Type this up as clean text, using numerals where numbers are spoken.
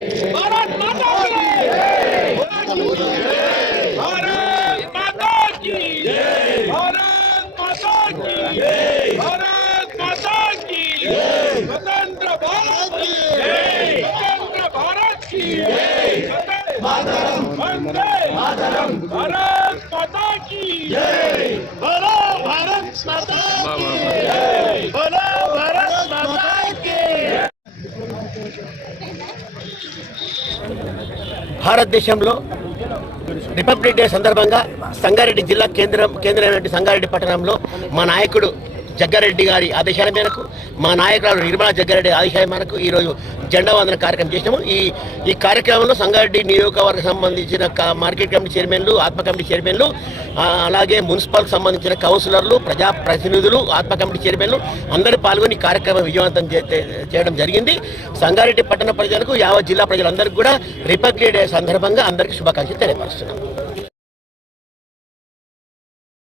भारत माता की जय। भारत माता की जय। भारत माता की जय। भारत माता की जय। स्वतंत्र भारत की जय। स्वतंत्र भारत की जय। मातरम वंदे मातरम। भारत माता की जय। बोलो भारत माता की जय। बोलो भारत माता की। భారతదేశంలో రిపబ్లిక్ డే సందర్భంగా సంగారెడ్డి జిల్లా కేంద్రమైన సంగారెడ్డి పట్టణంలో మా నాయకుడు జగ్గారెడ్డి గారి ఆదేశాల మేరకు, మా నాయకురాలు నిర్మలా జగ్గారెడ్డి ఆదేశాల మేరకు ఈరోజు జెండా వందన కార్యక్రమం చేసినాము. ఈ కార్యక్రమంలో సంగారెడ్డి నియోజకవర్గ సంబంధించిన మార్కెట్ కమిటీ చైర్మన్లు, ఆత్మ కమిటీ చైర్మన్లు, అలాగే మున్సిపల్కి సంబంధించిన కౌన్సిలర్లు, ప్రజాప్రతినిధులు, ఆత్మ కమిటీ చైర్మన్లు అందరూ పాల్గొని ఈ కార్యక్రమం విజయవంతం చేయడం జరిగింది. సంగారెడ్డి పట్టణ ప్రజలకు, యావత్ జిల్లా ప్రజలందరికీ కూడా రిపబ్లిక్ డే సందర్భంగా అందరికీ శుభాకాంక్షలు తెలియపరుస్తున్నాం.